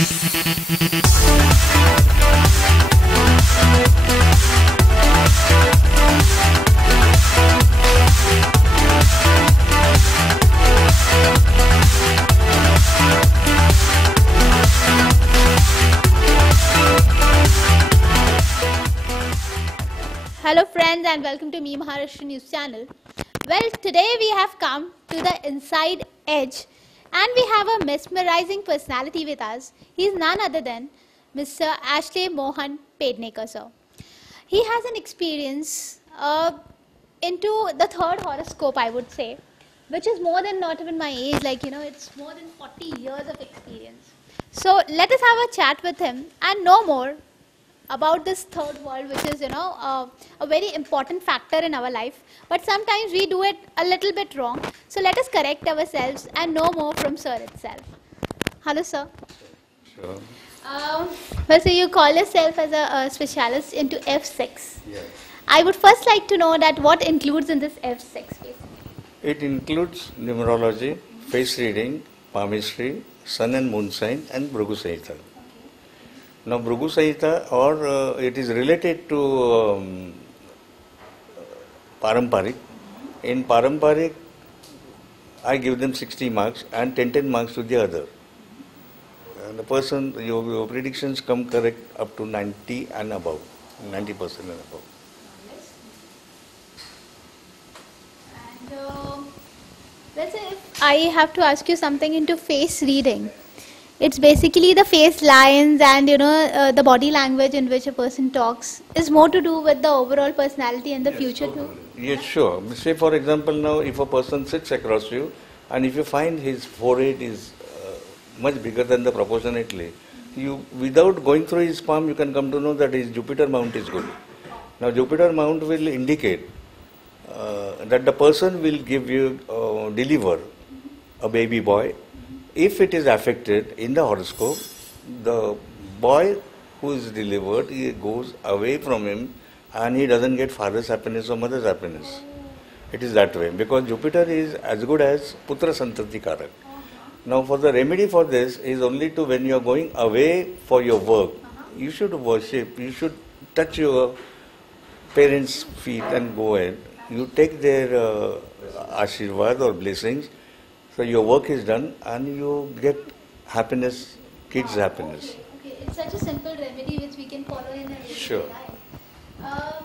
Hello friends and welcome to MR.Ashley News channel. Well, today we have come to the inside edge and we have a mesmerizing personality with us. He is none other than MR.Ashleymohaan Pednekar, sir. He has an experience into the third horoscope, I would say, which is more than not even my age, it's more than 40 years of experience. So let us have a chat with him and know more about this third world, which is a very important factor in our life, but sometimes we do it a little bit wrong. So let us correct ourselves and know more from sir itself. Hello sir. Sure. Well, so you call yourself as a specialist into F6. Yes. I would first like to know that what includes in this F6 basically. It includes numerology, face reading, palmistry, sun and moon sign, and Bhrigu Samhita. Now, Bhrigu Samhita, or it is related to Paramparik. In Paramparik, I give them 60 marks and 10 marks to the other. And the person, your predictions come correct up to 90 and above, 90% and above. And let's say if I have to ask you something into face reading. It's basically the face lines and the body language in which a person talks is more to do with the overall personality and the future too. Yes, sure. Say for example now if a person sits across you and if you find his forehead is much bigger than the proportionately, you without going through his palm you can come to know that his Jupiter mount is good. Now Jupiter mount will indicate that the person will give you deliver a baby boy. If it is affected in the horoscope, the boy who is delivered, he goes away from him and he doesn't get father's happiness or mother's happiness. It is that way because Jupiter is as good as Putra Santati Karak. Now for the remedy for this is only to when you are going away for your work, you should worship, you should touch your parents' feet and go ahead. You take their Ashirvad or blessings. So your work is done and you get happiness, kids' happiness. Okay. It's such a simple remedy which we can follow in a day-to-day Sure. life. Well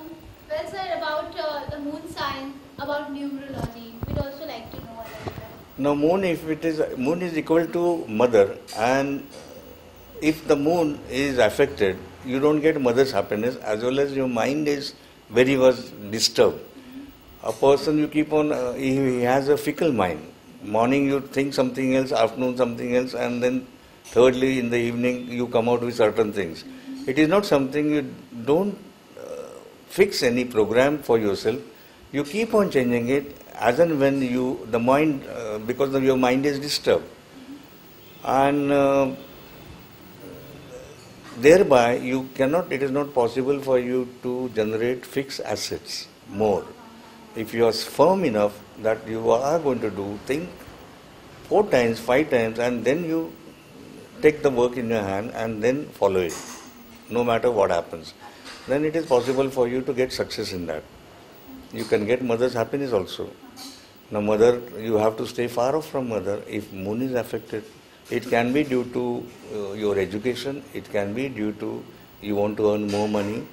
sir, about the moon sign, about numerology, we'd also like to know about that. Now moon is equal to mother, and if the moon is affected, you don't get mother's happiness as well as your mind is very much disturbed. A person you keep on, he has a fickle mind. Morning you think something else, afternoon something else, and then thirdly in the evening you come out with certain things. It is not something you don't fix any program for yourself. You keep on changing it as and when the mind, because of your mind is disturbed. And thereby it is not possible for you to generate fixed assets more. If you are firm enough that you are going to do, think 4 times, 5 times, and then you take the work in your hand and then follow it, no matter what happens. Then it is possible for you to get success in that. You can get mother's happiness also. Now mother, you have to stay far off from mother if moon is affected. It can be due to your education, it can be due to you want to earn more money,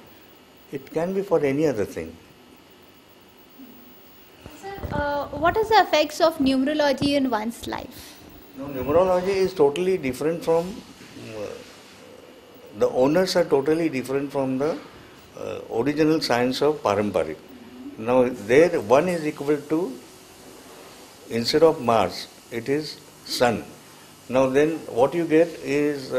it can be for any other thing. What is the effects of numerology in one's life? No, numerology is totally different from, the owners are totally different from the original science of Paramparik. Now there one is equal to, instead of Mars, it is Sun. Now then what you get is,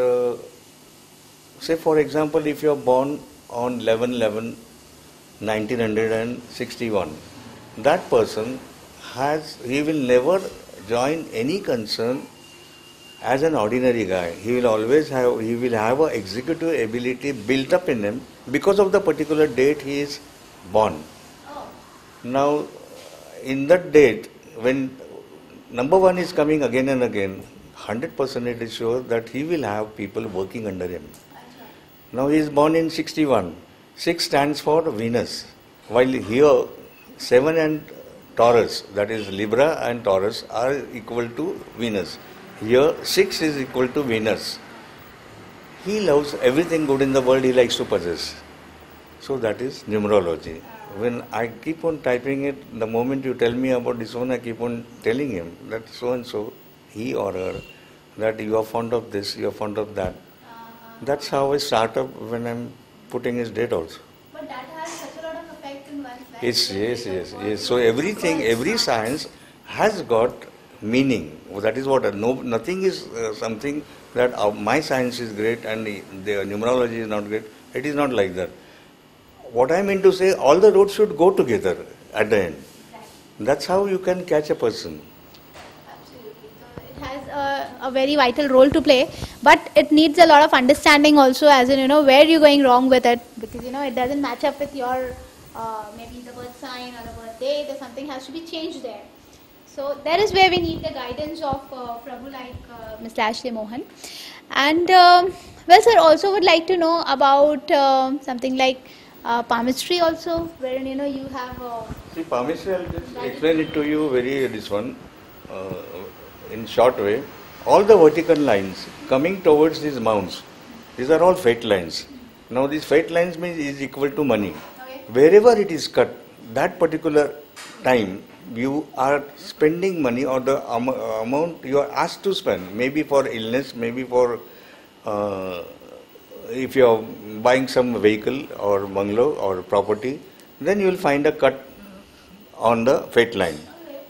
say for example if you are born on 11/11/1961, that person he will never join any concern as an ordinary guy. He will have an executive ability built up in him because of the particular date he is born. Oh. Now, in that date, when number 1 is coming again and again, 100% it is sure that he will have people working under him. Now he is born in 61. 6 stands for Venus, while here 7 and Taurus, that is Libra and Taurus, are equal to Venus. Here 6 is equal to Venus. He loves everything good in the world he likes to possess. So that is numerology. When I keep on typing it, the moment you tell me about this one, I keep on telling him that so and so, he or her, that you are fond of this, you are fond of that. That's how I start up when I'm putting his date also. But that has such a lot of effect in one's life. Yes. So everything, every science has got meaning. That is what, nothing is something that my science is great and the numerology is not great. It is not like that. What I mean to say, all the roads should go together at the end. That's how you can catch a person. Absolutely. So it has a very vital role to play, but it needs a lot of understanding also, as in, where you're going wrong with it, because, it doesn't match up with your, maybe the birth sign or the birth date, or something has to be changed there. So that is where we need the guidance of Prabhu like Mr. Ashley Mohan. And, well, sir, also would like to know about something like palmistry also, wherein you have. See, palmistry, I'll just explain it to you in short way. All the vertical lines coming towards these mounts, these are all fate lines. Now, these fate lines means is equal to money. Okay. Wherever it is cut, that particular time, you are spending money or the amount you are asked to spend, maybe for illness, maybe for if you are buying some vehicle or bungalow or property, then you will find a cut on the fate line.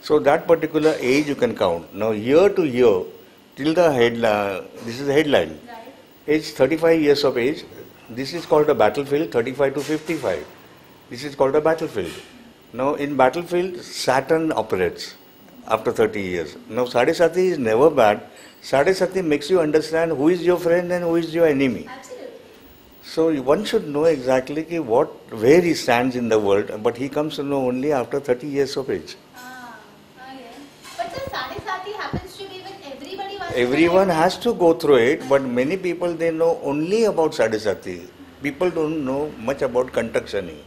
So that particular age you can count. Now year to year, till the headline, this is the headline. Right. Age 35 years of age, this is called a battlefield, 35 to 55. This is called a battlefield. Now in battlefield, Saturn operates after 30 years. Now Sadesati is never bad. Sadesati makes you understand who is your friend and who is your enemy. Absolutely. So one should know exactly where he stands in the world, but he comes to know only after 30 years of age. Okay. But the Sadesati happens to be with everybody. Everyone has to go through it, but many people, they know only about Sadesati. People don't know much about Kantak Shani.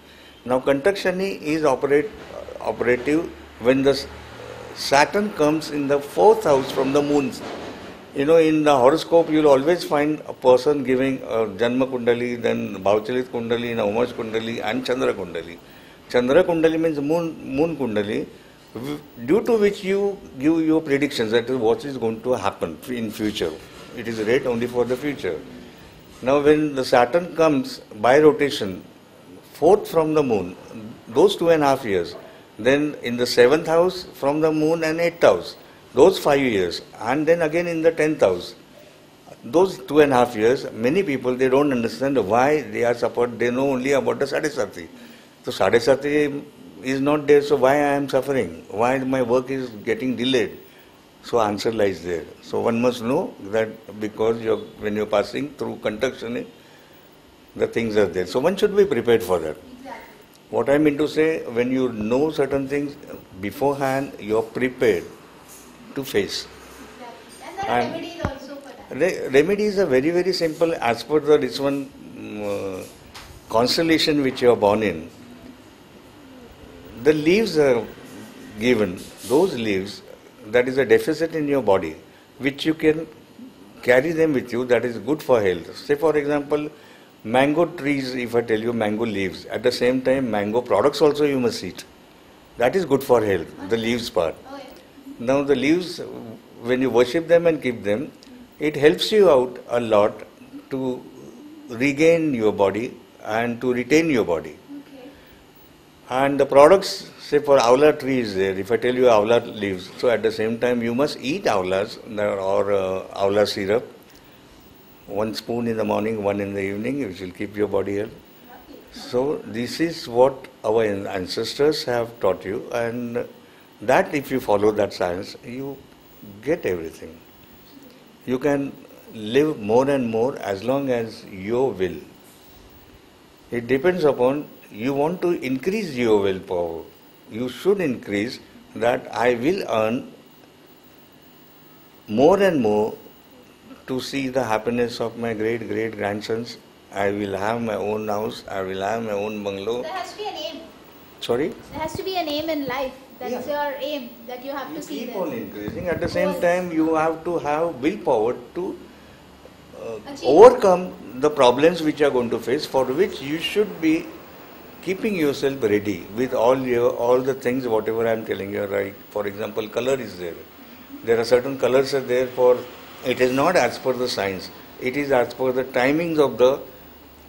Now Kantak Shani is operative when the Saturn comes in the 4th house from the moon. In the horoscope, you will always find a person giving Janma Kundali, then Bhavchalit Kundali, Navamaj Kundali, and Chandra Kundali. Chandra Kundali means moon Kundali, due to which you give your predictions, that is what is going to happen in future. It is read only for the future. Now, when the Saturn comes by rotation, 4th from the moon, those 2.5 years, then in the 7th house from the moon and 8th house, those 5 years, and then again in the 10th house, those 2.5 years, many people, they don't understand why they are suffered. They know only about the Sadesati. So Sadesati is not there, so why I am suffering? Why my work is getting delayed? So answer lies there. So one must know that because when you're passing through Kantak, the things are there. So one should be prepared for that. Exactly. What I mean to say, when you know certain things beforehand, you're prepared to face. Exactly. And there are remedies also for that. Remedies are very, very simple as per this one constellation which you are born in. The leaves are given, those leaves, that is a deficit in your body, which you can carry them with you, that is good for health. Say for example, mango trees, if I tell you mango leaves, at the same time mango products also you must eat. That is good for health, the leaves part. Okay. Now the leaves, when you worship them and keep them, it helps you out a lot to regain your body and to retain your body. Okay. And the products, say for Avla tree is there, if I tell you Avla leaves, so at the same time you must eat Avlas or Avla syrup, 1 spoon in the morning, 1 in the evening, which will keep your body healthy. So this is what our ancestors have taught you, and that if you follow that science, you get everything. You can live more and more as long as your will. It depends upon, you want to increase your willpower. You should increase that I will earn more and more to see the happiness of my great grandsons. I will have my own house, I will have my own bungalow. There has to be an aim. Sorry? There has to be an aim in life. That's your aim that you have to see. Keep on increasing. At the same time, you have to have willpower to overcome the problems which you are going to face, for which you should be keeping yourself ready with all the things, whatever I am telling you. Right? For example, color is there. There are certain colors are there for. It is not as per the science. It is as per the timings of the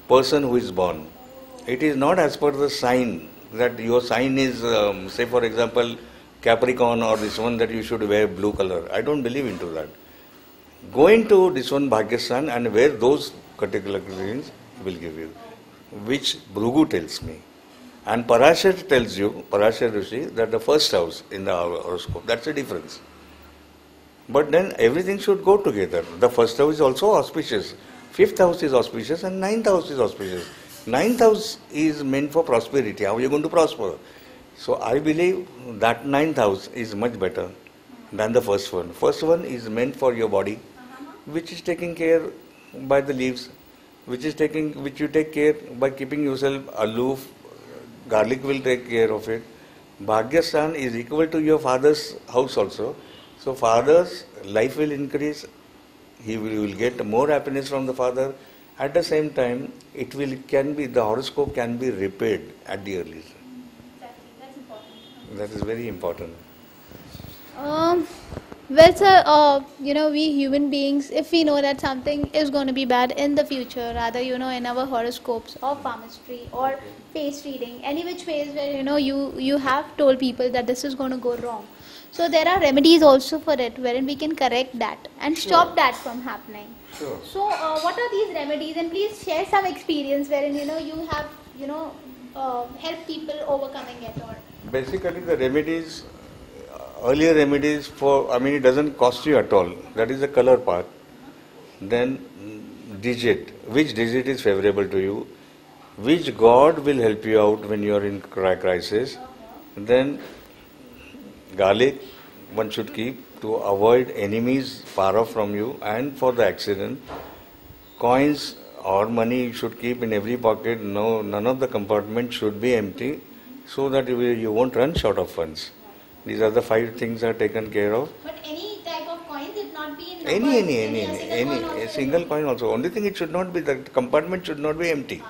person who is born. It is not as per the sign that your sign is, say for example, Capricorn or this one, that you should wear blue color. I don't believe into that. Go into this one Bhagyastan and wear those particular things will give you, which Bhrugu tells me. And Parashar tells you, Parashar Rishi, that the first house in the horoscope, that's the difference. But then everything should go together. The first house is also auspicious. Fifth house is auspicious and ninth house is auspicious. Ninth house is meant for prosperity. How are you going to prosper? So I believe that ninth house is much better than the first one. First one is meant for your body, which is taken care by the leaves, which you take care by keeping yourself aloof. Garlic will take care of it. Bhagyastan is equal to your father's house also. So father's life will increase. You will get more happiness from the father. At the same time, the horoscope can be repaired at the earliest. Exactly, that's important. That is very important. Well, sir, we human beings, if we know that something is going to be bad in the future, rather, in our horoscopes or palmistry or face reading, any which ways where, you have told people that this is going to go wrong. So there are remedies also for it, wherein we can correct that and stop that from happening. Sure. So what are these remedies? And please share some experience wherein, you have, helped people overcoming it. Or Basically, the remedies, earlier remedies it doesn't cost you at all. That is the color part. Then digit, which digit is favorable to you, which God will help you out when you are in crisis. Then garlic one should keep to avoid enemies far off from you and for the accident. Coins or money you should keep in every pocket. No, none of the compartments should be empty, so that you won't run short of funds. These are the 5 things are taken care of. but any type of coins, it not be in numbers, Any single coin also. Only thing, it should not be, the compartment should not be empty.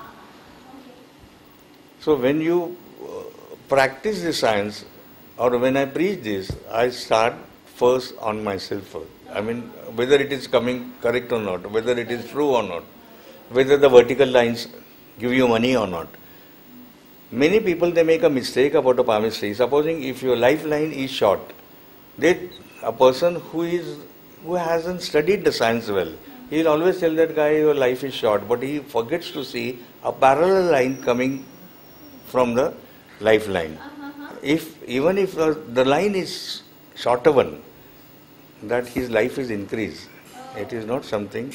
So when you practice the science, or when I preach this, I start first on myself first. Whether it is coming correct or not, whether it is true or not, whether the vertical lines give you money or not. Many people, they make a mistake about a palmistry. Supposing if your lifeline is short, a person who hasn't studied the science well, he will always tell that guy your life is short, but he forgets to see a parallel line coming from the lifeline. Even if the line is shorter one, that his life is increased. It is not something.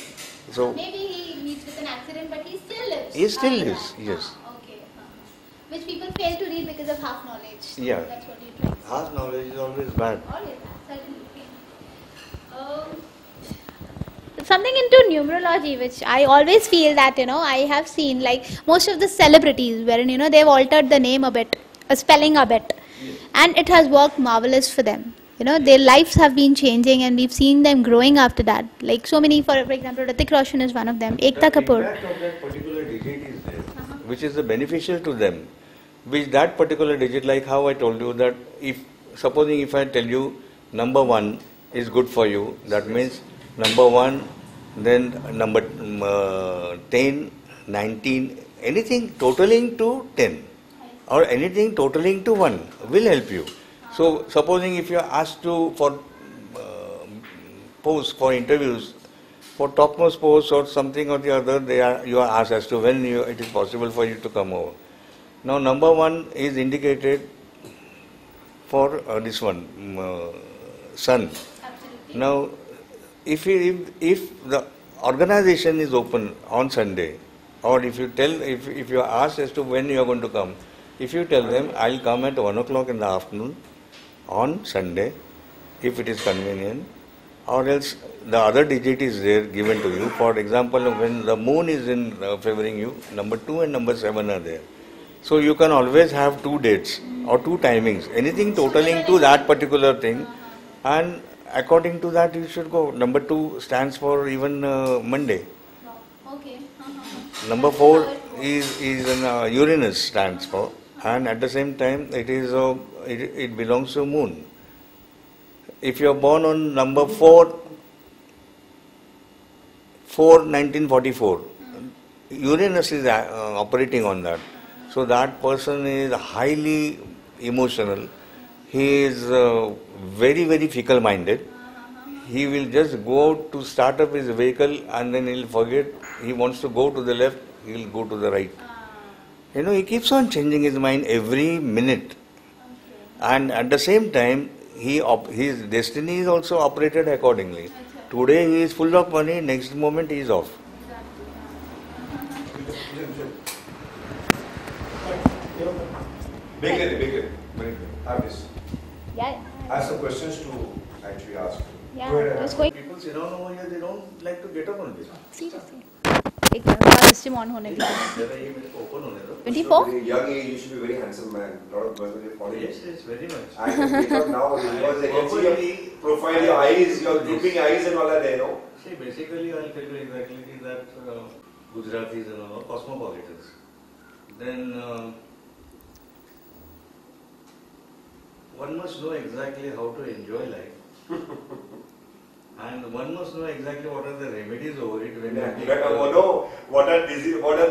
So maybe he meets with an accident, but he still lives. He still lives, yes. Okay. Which people fail to read because of half knowledge. Yeah. That's what you try to say. Half knowledge is always bad. Always, certainly. Something into numerology, which I always feel that, I have seen like most of the celebrities wherein, they've altered the name a bit, a spelling a bit, and it has worked marvelous for them. Their lives have been changing and we've seen them growing after that. Like so many, for example, Hrithik Roshan is one of them, Ekta Kapoor. The impact of that particular digit is there, which is beneficial to them. Which that particular digit, like how I told you that supposing if I tell you number 1 is good for you, that means number 1, then number 10, 19, anything totaling to 10 or anything totaling to 1 will help you. So supposing if you are asked for posts, for interviews, for topmost posts or something or the other, you are asked as to when it is possible for you to come over. Now number 1 is indicated for this one, Sun. Absolutely. Now if the organization is open on Sunday, or if you are asked as to when you are going to come, if you tell them I will come at 1 o'clock in the afternoon on Sunday, if it is convenient, or else the other digit is there given to you. For example, when the moon is in favoring you, number 2 and number 7 are there. So you can always have two dates or two timings, anything totaling to that particular thing, and according to that you should go. Number 2 stands for even Monday. Okay. Number 4 is an Uranus stands for, and at the same time it belongs to moon. If you are born on number 4/1944, Uranus is operating on that. So that person is highly emotional. He is very, very fickle-minded. He will just go out to start up his vehicle and then he'll forget. He wants to go to the left, he'll go to the right. He keeps on changing his mind every minute. And at the same time, his destiny is also operated accordingly. Today he is full of money, next moment he is off. Bigger. Have this. Yeah. I have some questions to actually ask. Yeah. Go ahead. Just going. People sit down over here, they don't like to get up on this. Seriously. एक minute system on होने दीजिए. जरा ये मेरे को open होने दो. 24? At a young age, you should be very handsome man. A lot of girls will follow you. Yes, very much. I can pick up now because I can see your profile, your eyes, your drooping eyes and all that there, no? See, basically, I'll tell you exactly that Gujaratis and all cosmopolitans. Then one must know exactly how to enjoy life. And one must know exactly what are the remedies over it when You got to know what are disease, what do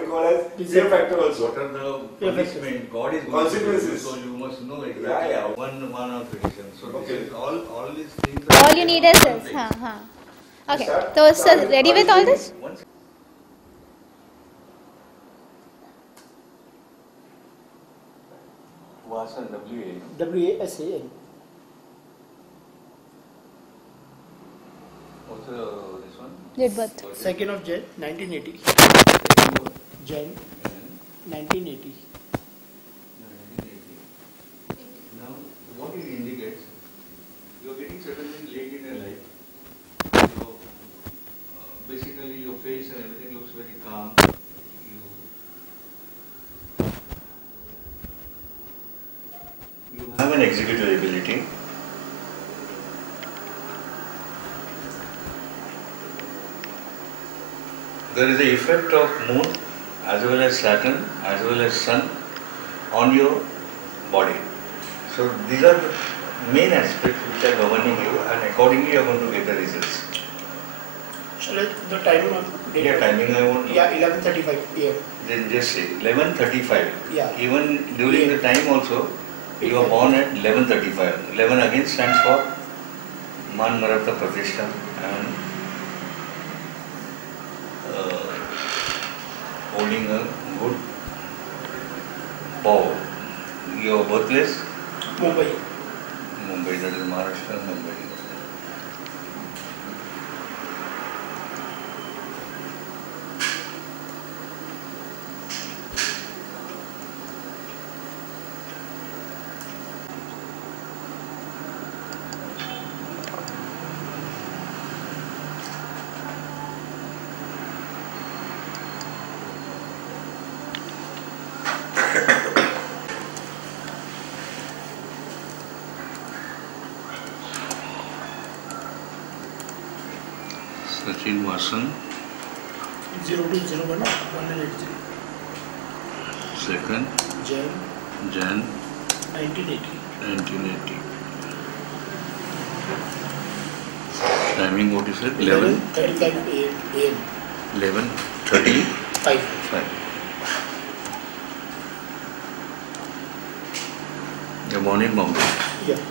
you call as fear factor also. what are the punishment God is going Consequences. to do. So you must know exactly Yeah. one or tradition. So Okay. this is all these things. All you need is this. Okay. So, sir, ready with all this? Once Vasan, W-A. WASAN. What's this one? Date birth. 2nd of Jan 1980. Jan 1980. Now, what it indicates, you are getting certainly late in your life. So, basically, your face and everything looks very calm. You have an executive ability. There is the effect of moon as well as Saturn as well as sun on your body. So these are the main aspects which are governing you, and accordingly you are going to get the results. Shall I the timing also? Yeah, timing I want. Yeah, 11:35 AM. Then just say 11:35. Yeah. Even during the time also, you are born at 11:35. 11 again stands for Man Maratha Pratishtha and holding a good power. Your birthplace? Mumbai. Mumbai, that is Maharashtra, Mumbai. Sachin Vasan, 0201 1980. second Jan 1980. 1980. Timing what you said? 11:35 AM. 11:35. 5. You're born in Bombay. Yeah.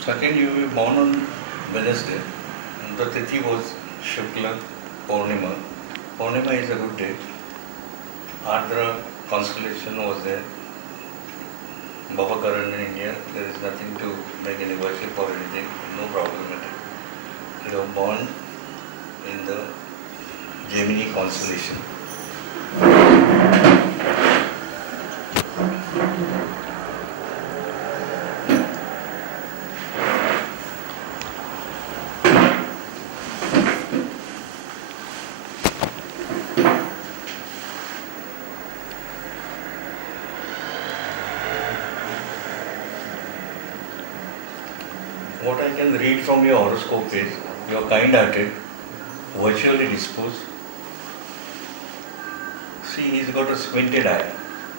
Second, you were born on Wednesday. The Tithi was Shukla Purnima. Purnima is a good day. Ardra constellation was there. Baba Karan in India, there is nothing to make any worship or anything, no problematic. You were born in the Gemini constellation. What I can read from your horoscope is you are kind-hearted, virtually disposed. See, he's got a squinted eye.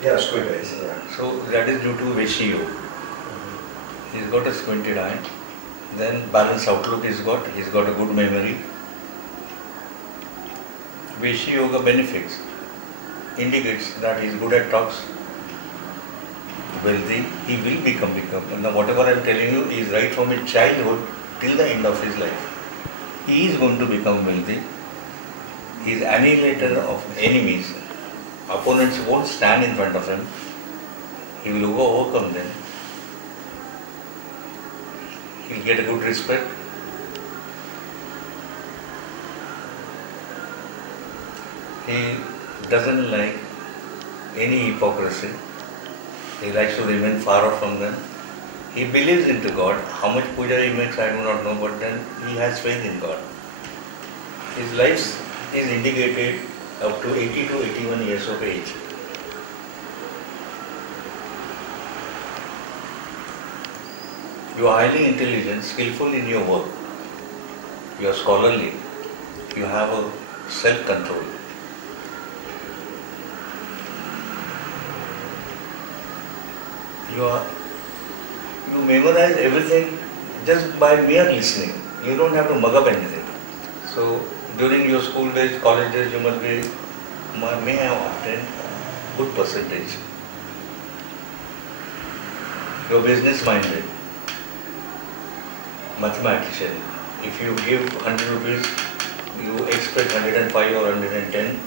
Yeah, squid eyes. Yeah. So that is due to Veshi Yoga. He's got a squinted eye. Then balanced outlook he's got a good memory. Veshi Yoga benefits indicates that he's good at talks, wealthy, he will become. Now whatever I am telling you is right from his childhood till the end of his life. He is going to become wealthy. He is annihilator of enemies. Opponents won't stand in front of him. He will overcome them. He will get a good respect. He doesn't like any hypocrisy. He likes to remain far off from them. He believes into God. How much puja he makes, I do not know, but then he has faith in God. His life is indicated up to 80 to 81 years of age. You are highly intelligent, skillful in your work. You are scholarly. You have a self-control. You memorize everything just by mere listening. You don't have to mug up anything. So during your school days, college days, you may have obtained good percentage. You are business minded, mathematician. If you give 100 rupees, you expect 105 or 110,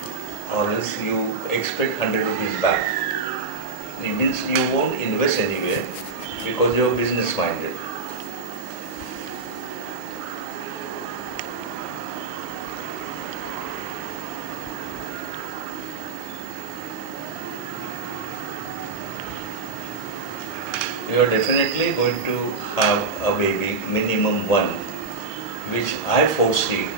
or else you expect 100 rupees back. It means you won't invest anywhere because you are business minded. You are definitely going to have a baby, minimum one, which I foresee.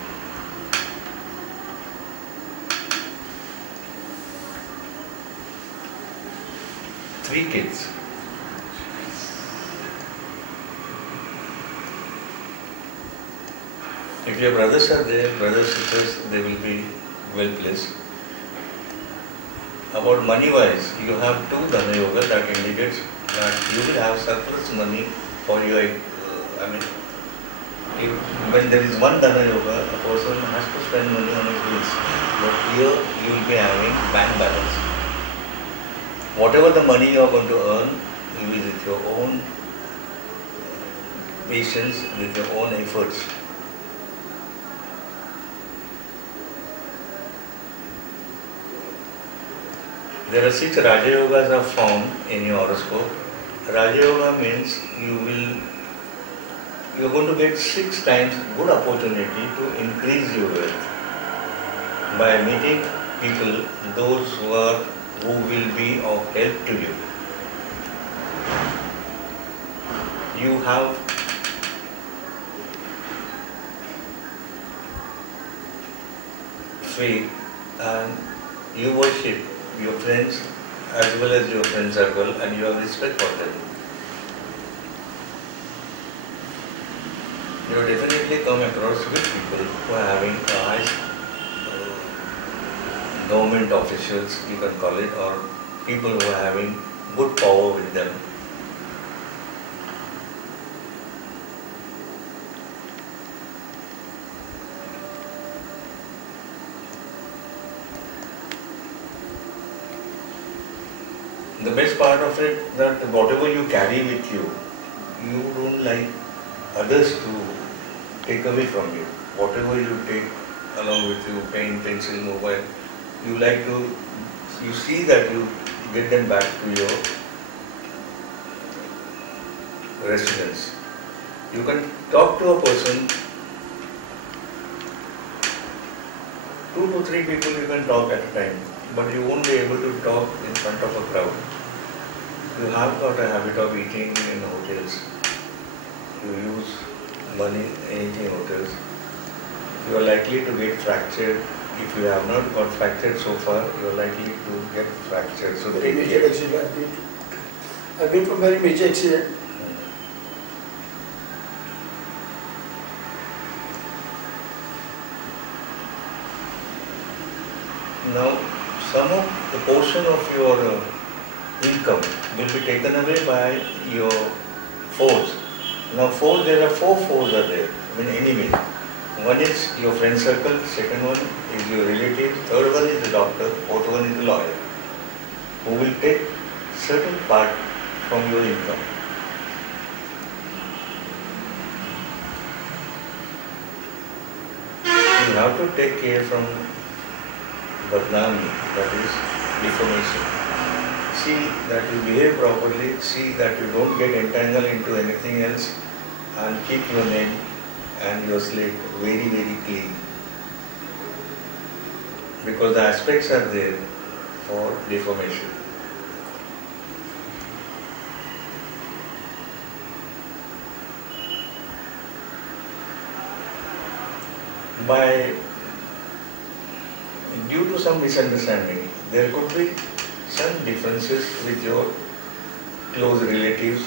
Three kids. If your brothers are there, brothers, sisters, they will be well placed. About money wise, you have two Dana Yoga that indicates that you will have surplus money for your, when there is one Dana Yoga, a person has to spend money on his bills. But here you will be having bank balance. Whatever the money you are going to earn, you will with your own patience, with your own efforts. There are 6 Raja Yogas are found in your horoscope. Raja Yoga means you are going to get 6 times good opportunity to increase your wealth by meeting people, those who will be of help to you. You have faith and you worship your friends as well as your friend circle, and you have respect for them. You have definitely come across with people who are having high government officials, you can call it, or people who are having good power with them. The best part of it that whatever you carry with you, you don't like others to take away from you. Whatever you take along with you, pen, pencil, mobile, you like to, you see that you get them back to your residence. You can talk to a person, 2 to 3 people you can talk at a time, but you won't be able to talk in front of a crowd. You have got a habit of eating in hotels. You use money in hotels. You are likely to get fractured. If you have not got fractured so far, you are likely to get fractured. So Very take major care. accident. I've been from very major accident. Now, some of the portion of your income will be taken away by your foes. Now, foes, there are 4 foes are there, I mean enemies. One is your friend circle, second one is your relative, third one is the doctor, fourth one is the lawyer, who will take certain part from your income. You have to take care from badnami, that is defamation. See that you behave properly, see that you don't get entangled into anything else, and keep your name and your slate very, very clean. Because the aspects are there for defamation. Due to some misunderstanding, there could be some differences with your close relatives.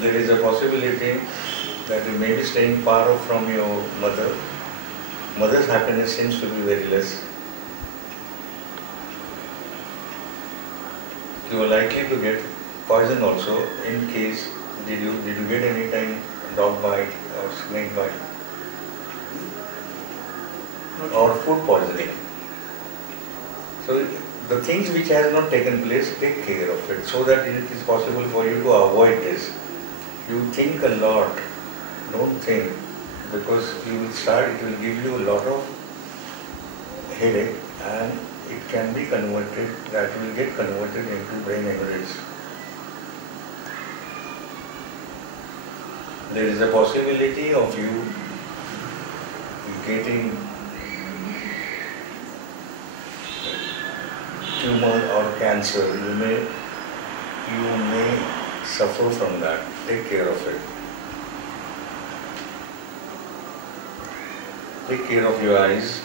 There is a possibility that you may be staying far off from your mother. Mother's happiness seems to be very less. You are likely to get poison also in case, did you get any time dog bite or snake bite? Or food poisoning. So the things which has not taken place, take care of it so that it is possible for you to avoid this. You think a lot, don't think, because you will start, it will give you a lot of headache and it can be converted, that will get converted into brain hemorrhage. There is a possibility of you getting tumor or cancer. You may suffer from that. Take care of it. Take care of your eyes.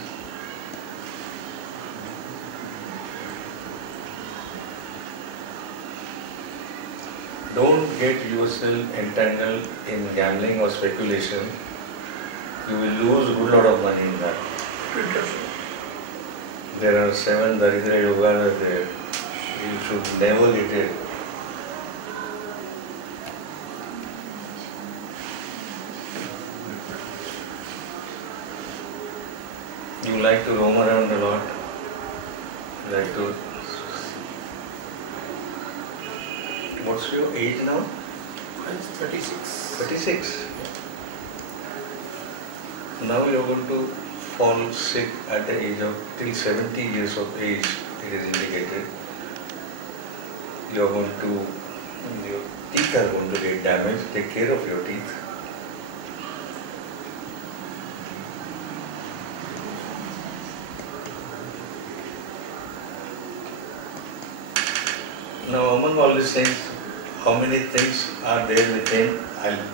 Don't get yourself entangled in gambling or speculation. You will lose a good lot of money in that. There are 7 Daridra Yogas there. You should never get it. You like to roam around a lot. You like to. What's your age now? I'm 36. 36. Now you are going to fall sick at the age of till 70 years of age. It is indicated. You are going to, your teeth are going to get damaged. Take care of your teeth. Now among all these things, how many things are there with him?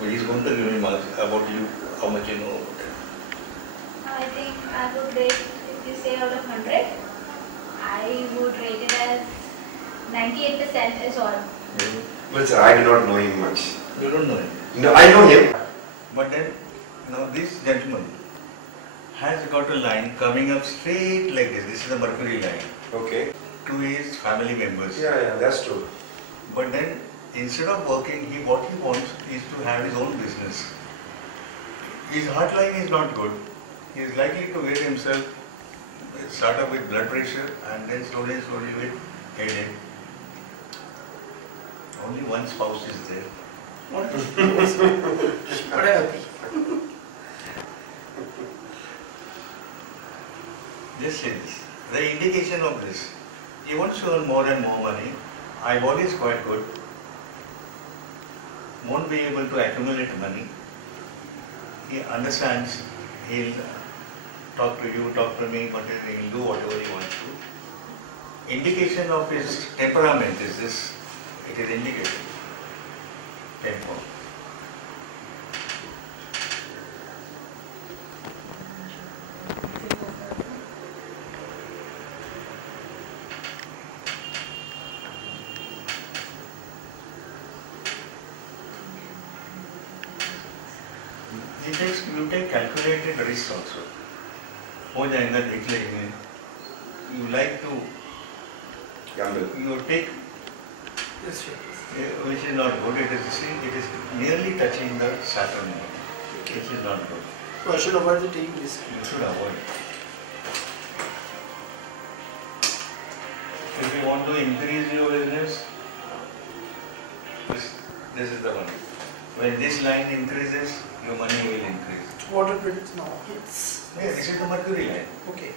He is going to give me marks about you, how much you know about him. I think I would rate, if you say out of 100, I would rate it as 98% is all. Well, sir, I do not know him much. You don't know him. No, I know him. But then, this gentleman has got a line coming up straight like this. This is the Mercury line Okay. to his family members. Yeah, that's true. But then, instead of working, what he wants is to have his own business. His heart line is not good. He is likely to get himself start up with blood pressure and then slowly with headache. Only one spouse is there. बड़े happy. This is the indication of this. He wants to earn more and more money. Eyeball is quite good. Won't be able to accumulate money. He understands. He'll talk to you, talk to me, but he'll do whatever he wants to. Indication of his temperament is this. It is indicated. Tempo. You take calculated risk also. हो जाएगा देख लेंगे. You like to. You take. Yes, sir. Which is not good. It is nearly touching the Saturn. Which is not good. So I should avoid the taking risk. You should avoid. If you want to increase your business, this is the one. When this line increases, your money will increase. What it is now? It's Yeah, this is the Mercury line. okay.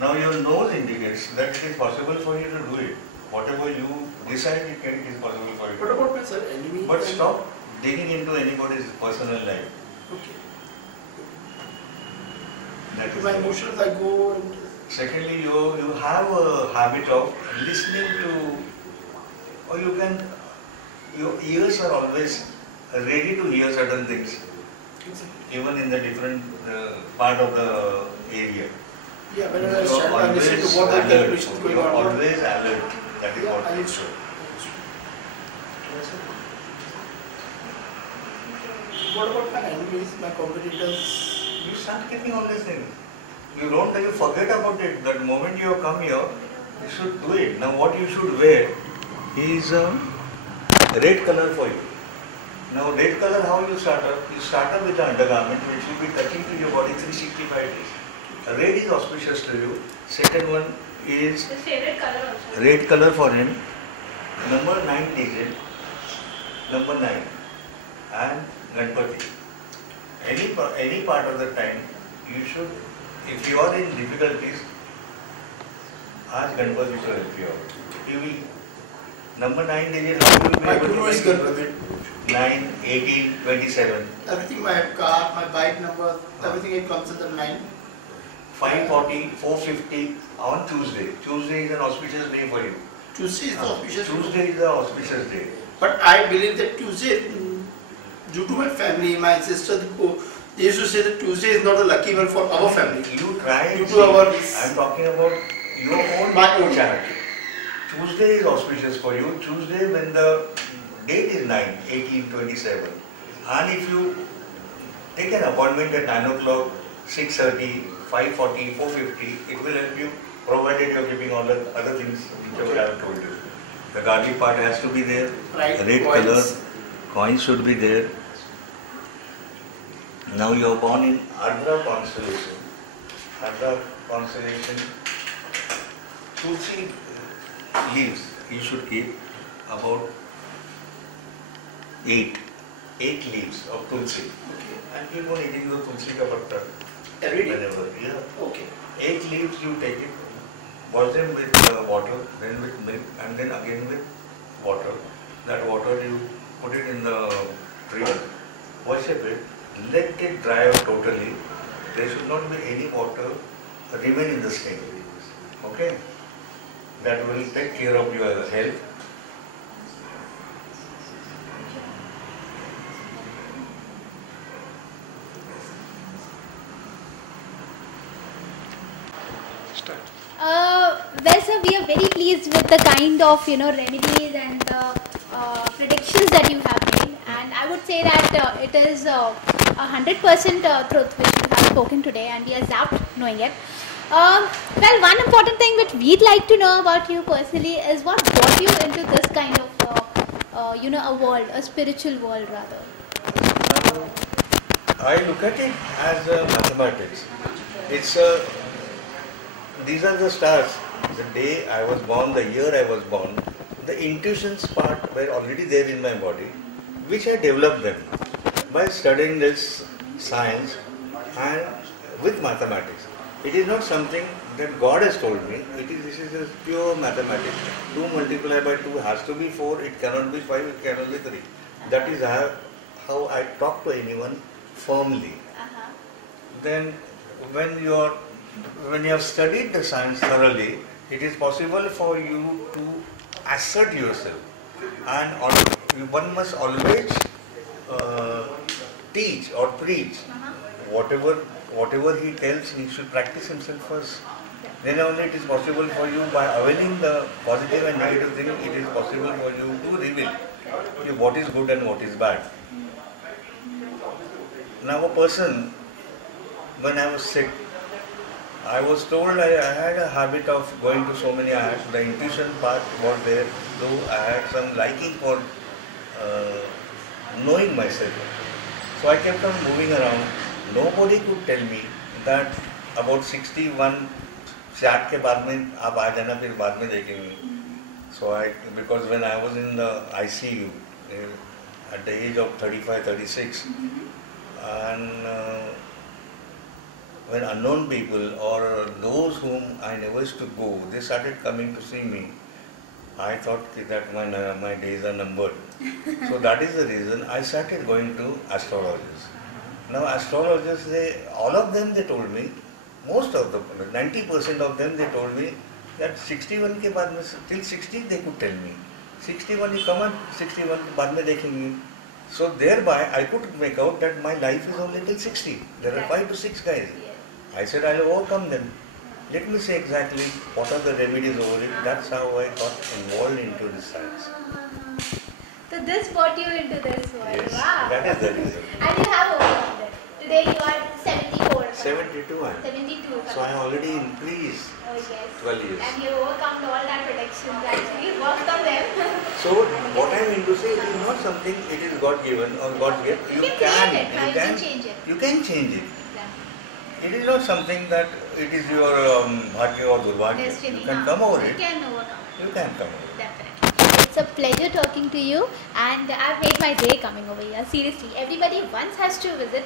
Now your nose indicates that it is possible for you to do it. Whatever you decide, it is possible for you to What do. about my sir? Enemy? But stop digging into anybody's personal life. Okay. That To is my the- emotions, I go and Secondly, you have a habit of listening to, or you can, your ears are always ready to hear certain things, even in the different part of the area. yeah, when I You are stand, I listen to always what the alert. calculations going You are on. always alert. That is Yeah, what I it need is. to. What about my enemies, my competitors? You start getting all these things. You forget about it. That moment you have come here, you should do it. Now what you should wear is red color for you. Now red color, how you start up? You start up with the undergarment which will be touching to your body 365 days. Red is auspicious to you. Second one is His favorite color also. red color for him. Number 9 digit. Number 9. And Ganpati. Any part of the time, you should, if you are in difficulties, ask Ganpati to help you out. You will, number 9 digit, how you will be My able guru is to Ganpati. 9, 18, 27, Everything, my car, my bike number, everything it comes at the 9. 540, 450 on Tuesday. Tuesday is an auspicious day for you. Tuesday is the auspicious. Tuesday is the auspicious day. But I believe that Tuesday, due to my family, my sister, they used to say that Tuesday is not the lucky one for our family. You try Due and to see. our- I'm talking about your own My own. chart. Tuesday is auspicious for you. Tuesday when the date is 9, 18, 27. And if you take an appointment at 9 o'clock, 6:30, 5:40, 4:50, it will help you, provided you're keeping all the other things which I have told you. The garlic part has to be there. Right, The red coins. color, coins should be there. Now you are born in Ardra constellation. Ardra constellation, Tulsi leaves you should keep about 8 leaves of Tulsi. Okay. And keep on eating the Tulsi ka patta Every day? whenever. Yeah. Okay. 8 leaves you take it, wash them with water, then with milk, and then again with water. That water you put it in the river, wash it, let it dry out totally. There should not be any water remain in the stain. Okay? That will take care of your health. Well, sir, we are very pleased with the kind of remedies and the predictions that you have made, and I would say that it is 100% truth which you have spoken today, and we are zapped knowing it. Well, one important thing which we'd like to know about you personally is what brought you into this kind of a world, a spiritual world rather. I look at it as mathematics. It's these are the stars. The day I was born, the year I was born, the intuitions part were already there in my body. which I developed them by studying this science and with mathematics. It is not something that God has told me. This is just pure mathematics. 2 multiplied by 2 has to be 4. It cannot be 5. It cannot be 3. That is how I talk to anyone firmly. Then when you have studied the science thoroughly, it is possible for you to assert yourself. And one must always teach or preach. Whatever he tells, he should practice himself first. Then only it is possible for you, by availing the positive and negative thing, it is possible for you to reveal what is good and what is bad. Now a person, when I was sick, I was told I had a habit of going to so many ayats. The intuition part was there, though I had some liking for knowing myself. So I kept on moving around. Nobody could tell me that about 61 60 के बाद में आप आ जाना फिर बाद में देखेंगे. So because when I was in the ICU at the age of 35, 36, and when unknown people or those whom I never used to go, they started coming to see me, I thought that my days are numbered. So that is the reason I started going to astrologers. Now astrologers, all of them they told me, most of them, 90% of them they told me that 61 के बाद में till 60 they could tell me. 61 you come on, 61 के बाद में देखेंगे. So thereby I could make out that my life is only till 60. There are 5 to 6 guys. I said I'll overcome them. Let me say exactly what are the remedies over it. That's how I got involved into this science. So this brought you into this world. Yes, Wow. that is the reason. And you have overcome it. Today you are 74. 72 I am. 72. So I already increased Oh yes. 12 years. And you overcome all that predictions actually. Worked on them. So what I mean to say, it is not something it is God given or God given. You can create it. You can change it. You can change it. Exactly. It is not something that it is your bhagya or durbhagya. Destiny. You can come over it. You can overcome it. You can come over it. Definitely. It's a pleasure talking to you, and I've made my day coming over here. Seriously, everybody once has to visit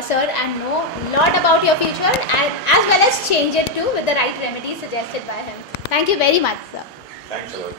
sir and know a lot about your future, and as well as change it too with the right remedies suggested by him. Thank you very much, sir. Thanks a lot.